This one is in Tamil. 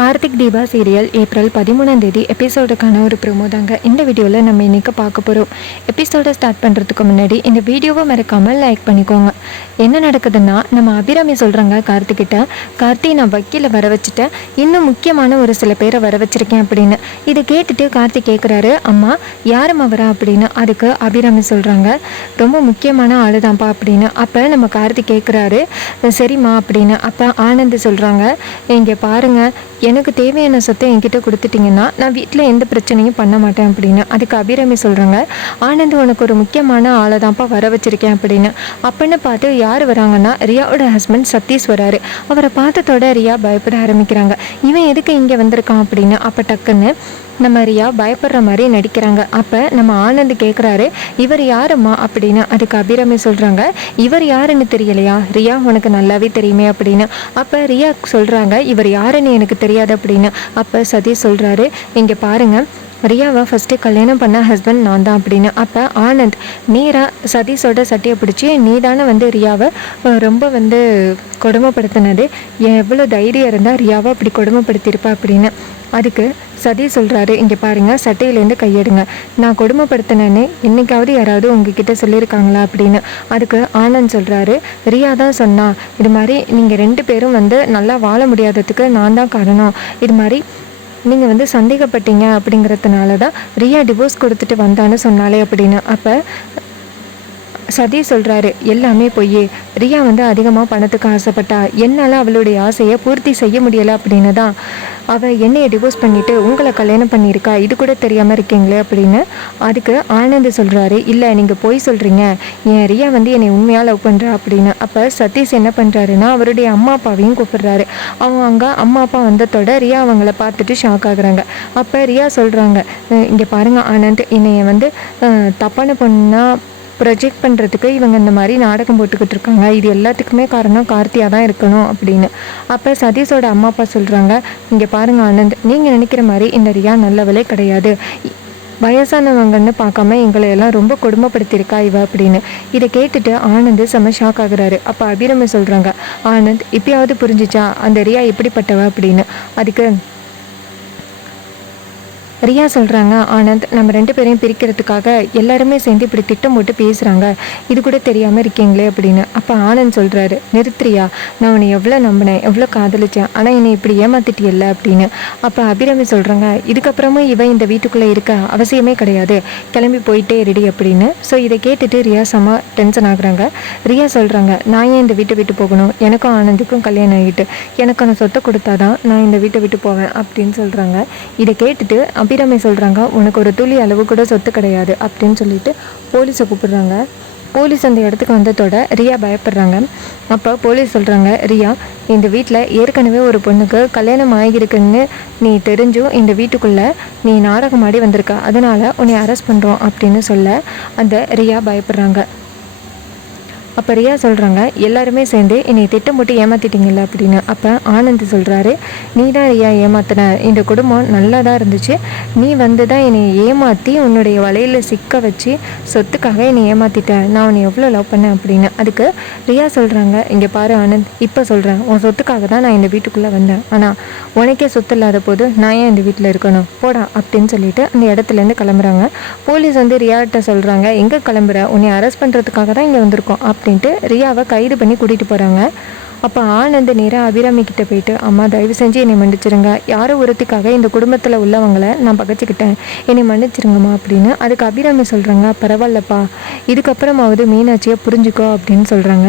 கார்த்திக் தீபா சீரியல் ஏப்ரல் பதிமூணாம் தேதி எபிசோடுக்கான ஒரு ப்ரோமோ தாங்க. இந்த வீடியோவில் நம்ம இன்றைக்கி பார்க்க போகிறோம் எபிசோடை ஸ்டார்ட் பண்ணுறதுக்கு முன்னாடி இந்த வீடியோவை மறக்காமல் லைக் பண்ணிக்கோங்க. என்ன நடக்குதுன்னா நம்ம அபிராமி சொல்கிறாங்க கார்த்திகிட்ட கார்த்தி நான் வக்கீல வர வச்சுட்டேன் இன்னும் முக்கியமான ஒரு சில பேரை வர வச்சுருக்கேன் அப்படின்னு. இதை கேட்டுட்டு கார்த்திக் கேட்குறாரு அம்மா யாரும் வரா? அப்படின்னு. அதுக்கு அபிராமி சொல்கிறாங்க ரொம்ப முக்கியமான ஆள் தான்ப்பா அப்படின்னு. அப்போ நம்ம கார்த்திக் கேட்குறாரு சரிம்மா அப்படின்னு. அப்போ ஆனந்த் சொல்கிறாங்க இங்கே பாருங்கள் எனக்கு தேவையான சொத்தை என்கிட்ட கொடுத்துட்டிங்கன்னா நான் வீட்டில் எந்த பிரச்சனையும் பண்ண மாட்டேன் அப்படின்னு. அதுக்கு அபிராமி சொல்கிறாங்க ஆனந்த் உனக்கு ஒரு முக்கியமான ஆளை தான்ப்பா வர வச்சுருக்கேன் அப்படின்னு. அப்படின்னு பார்த்து யார் வராங்கன்னா ரியாவோட ஹஸ்பண்ட் சதீஷ் வராரு. அவரை பார்த்ததோட ரியா பயப்பட ஆரம்பிக்கிறாங்க. இவன் எதுக்கு இங்கே வந்திருக்கான் அப்படின்னு. அப்போ டக்குன்னு நம்ம ரியா பயப்படுற மாதிரி நடிக்கிறாங்க. அப்போ நம்ம ஆனந்த் கேட்குறாரு இவர் யாரும்மா? அப்படின்னு. அதுக்கு அபிராமி சொல்கிறாங்க இவர் யாருன்னு தெரியலையா? ரியா உனக்கு நல்லாவே தெரியுமே? அப்படின்னு. அப்போ ரியா சொல்கிறாங்க இவர் யாருன்னு எனக்கு தெரியாது அப்படின்னு. அப்போ சதீஷ் சொல்கிறாரு இங்கே பாருங்கள் ரியாவை ஃபஸ்ட்டு கல்யாணம் பண்ண ஹஸ்பண்ட் நான் தான் அப்படின்னு. அப்போ ஆனந்த் நீரா சதீஷோட சட்டையை பிடிச்சி நீ தானே வந்து ரியாவை ரொம்ப வந்து கொடுமைப்படுத்தினது. எவ்வளோ தைரியம் இருந்தால் ரியாவை அப்படி கொடுமைப்படுத்தியிருப்பா அப்படின்னு. அதுக்கு சதி சொல்கிறாரு இங்கே பாருங்கள் சட்டையிலேருந்து கையெடுங்க. நான் கொடுமைப்படுத்தினேன்னு என்றைக்காவது யாராவது உங்ககிட்ட சொல்லியிருக்காங்களா? அப்படின்னு. அதுக்கு ஆனந்த் சொல்கிறாரு ரியா தான் சொன்னா இது மாதிரி நீங்கள் ரெண்டு பேரும் வந்து நல்லா வாழ முடியாததுக்கு நான் தான் காரணம். இது மாதிரி நீங்கள் வந்து சந்தேகப்பட்டீங்க அப்படிங்கிறதுனால தான் ரியா டிவோர்ஸ் கொடுத்துட்டு வந்தான்னு சொன்னாலே அப்படின்னு. அப்போ சதீஷ் சொல்கிறாரு எல்லாமே பொய் ரியா வந்து அதிகமாக பணத்துக்கு ஆசைப்பட்டா என்னால் அவளுடைய ஆசையை பூர்த்தி செய்ய முடியலை அப்படின்னு தான். அவள் என்னையை டிவோர்ஸ் பண்ணிவிட்டு உங்களை கல்யாணம் பண்ணியிருக்கா? இது கூட தெரியாமல் இருக்கீங்களே அப்படின்னு அதுக்கு ஆனந்த் சொல்கிறாரு இல்லை நீங்கள் பொய் சொல்கிறீங்க என் ரியா வந்து என்னை உண்மையாக லவ் பண்ணுறா அப்படின்னு. அப்போ சதீஷ் என்ன பண்ணுறாருன்னா அவருடைய அம்மா அப்பாவையும் கூப்பிடுறாரு. அவங்க அங்கே அம்மா அப்பா வந்ததோட ரியா அவங்கள பார்த்துட்டு ஷாக் ஆகுறாங்க. அப்போ ரியா சொல்கிறாங்க இங்கே பாருங்கள் ஆனந்த் என்னைய வந்து தப்பான பொண்ணுன்னா ப்ரொஜெக்ட் பண்ணுறதுக்கு இவங்க இந்த மாதிரி நாடகம் போட்டுக்கிட்டு இருக்காங்க. இது எல்லாத்துக்குமே காரணம் கார்த்தியாக தான் இருக்கணும் அப்படின்னு. அப்போ சதீஷோட அம்மா அப்பா சொல்கிறாங்க இங்கே பாருங்கள் ஆனந்த் நீங்கள் நினைக்கிற மாதிரி இந்த ரியா நல்லவளே கிடையாது. வயசானவங்கன்னு பார்க்காம எங்களை எல்லாம் ரொம்ப கொடுமைப்படுத்தியிருக்கா இவ அப்படின்னு. இதை கேட்டுட்டு ஆனந்த் செம ஷாக் ஆகுறாரு. அப்போ அபிரமி சொல்கிறாங்க ஆனந்த் இப்பயாவது புரிஞ்சிச்சா? அந்த ரியா எப்படிப்பட்டவ? அப்படின்னு. அதுக்கு ரியா சொல்கிறாங்க ஆனந்த் நம்ம ரெண்டு பேரையும் பிரிக்கிறதுக்காக எல்லாருமே சேர்ந்து இப்படி திட்டம் போட்டு பேசுகிறாங்க இது கூட தெரியாமல் இருக்கீங்களே அப்படின்னு. அப்போ ஆனந்த் சொல்கிறாரு நிறுத்திரியா நான் உன்னை எவ்வளோ நம்பினேன் எவ்வளோ காதலிச்சேன் ஆனால் என்னை இப்படி ஏமாத்திட்டியல்ல? அப்படின்னு. அப்போ அபிரமி சொல்கிறாங்க இதுக்கப்புறமும் இவன் இந்த வீட்டுக்குள்ளே இருக்க அவசியமே கிடையாது. கிளம்பி போயிட்டே ரெடி அப்படின்னு. ஸோ இதை கேட்டுட்டு ரியா செம டென்ஷன் ஆகுறாங்க. ரியா சொல்கிறாங்க நான் ஏன் இந்த வீட்டை விட்டு போகணும்? எனக்கும் ஆனந்துக்கும் கல்யாணம் ஆகிட்டு எனக்கு அந்த சொத்தை கொடுத்தாதான் நான் இந்த வீட்டை விட்டு போவேன் அப்படின்னு சொல்கிறாங்க இதை கேட்டுட்டு அபிராமி சொல்கிறாங்க உனக்கு ஒரு துளி அளவு கூட சொத்து கிடையாது அப்படின்னு சொல்லிட்டு போலீஸை கூப்பிடுறாங்க. போலீஸ் அந்த இடத்துக்கு வந்ததோட ரியா பயப்படுறாங்க. அப்போ போலீஸ் சொல்கிறாங்க ரியா இந்த வீட்டில் ஏற்கனவே ஒரு பொண்ணுக்கு கல்யாணம் ஆகியிருக்குன்னு நீ தெரிஞ்சும் இந்த வீட்டுக்குள்ளே நீ நாடகம் ஆடி வந்திருக்க. அதனால் உன்னை அரெஸ்ட் பண்ணுறோம் அப்படின்னு சொல்ல அந்த ரியா பயப்படுறாங்க. அப்போ ரியா சொல்கிறாங்க எல்லாருமே சேர்ந்து என்னை திட்டம் போட்டு ஏமாத்திட்டீங்கல்ல அப்படின்னு. அப்போ ஆனந்த் சொல்கிறாரு நீ தான் ரியா ஏமாத்தின. இந்த குடும்பம் நல்லா தான் இருந்துச்சு. நீ வந்து தான் என்னை ஏமாற்றி உன்னுடைய வலையில் சிக்க வச்சு சொத்துக்காக என்னை ஏமாற்றிட்ட நான் உன்னை எவ்வளோ லவ் பண்ணேன் அப்படின்னு. அதுக்கு ரியா சொல்கிறாங்க இங்கே பாரு ஆனந்த் இப்போ சொல்கிறேன் உன் சொத்துக்காக தான் நான் இந்த வீட்டுக்குள்ளே வந்தேன். ஆனால் உனக்கே சொத்து இல்லாத போது நான் ஏன் இந்த வீட்டில் இருக்கணும்? போடா அப்படின்னு சொல்லிட்டு அந்த இடத்துலேருந்து கிளம்புறாங்க. போலீஸ் வந்து ரியாட்ட சொல்கிறாங்க எங்கே கிளம்புற? உன்னை அரெஸ்ட் பண்ணுறதுக்காக தான் இங்கே வந்திருக்கோம் அப்படின்ட்டு ரியாவை கைது பண்ணி கூட்டிகிட்டு போகிறாங்க அப்போ ஆனந்த் நேராக அபிராமி கிட்ட போயிட்டு அம்மா தயவு செஞ்சு என்னை மன்னிச்சிருங்க. யாரோ ஒருத்திக்காக இந்த குடும்பத்தில் உள்ளவங்களை நான் பகைச்சிக்கிட்டேன். என்னை மன்னிச்சிருங்கம்மா அப்படின்னு அதுக்கு அபிராமி சொல்கிறாங்க பரவாயில்லப்பா. இதுக்கப்புறமாவது மீனாட்சியை புரிஞ்சுக்கோ அப்படின்னு சொல்கிறாங்க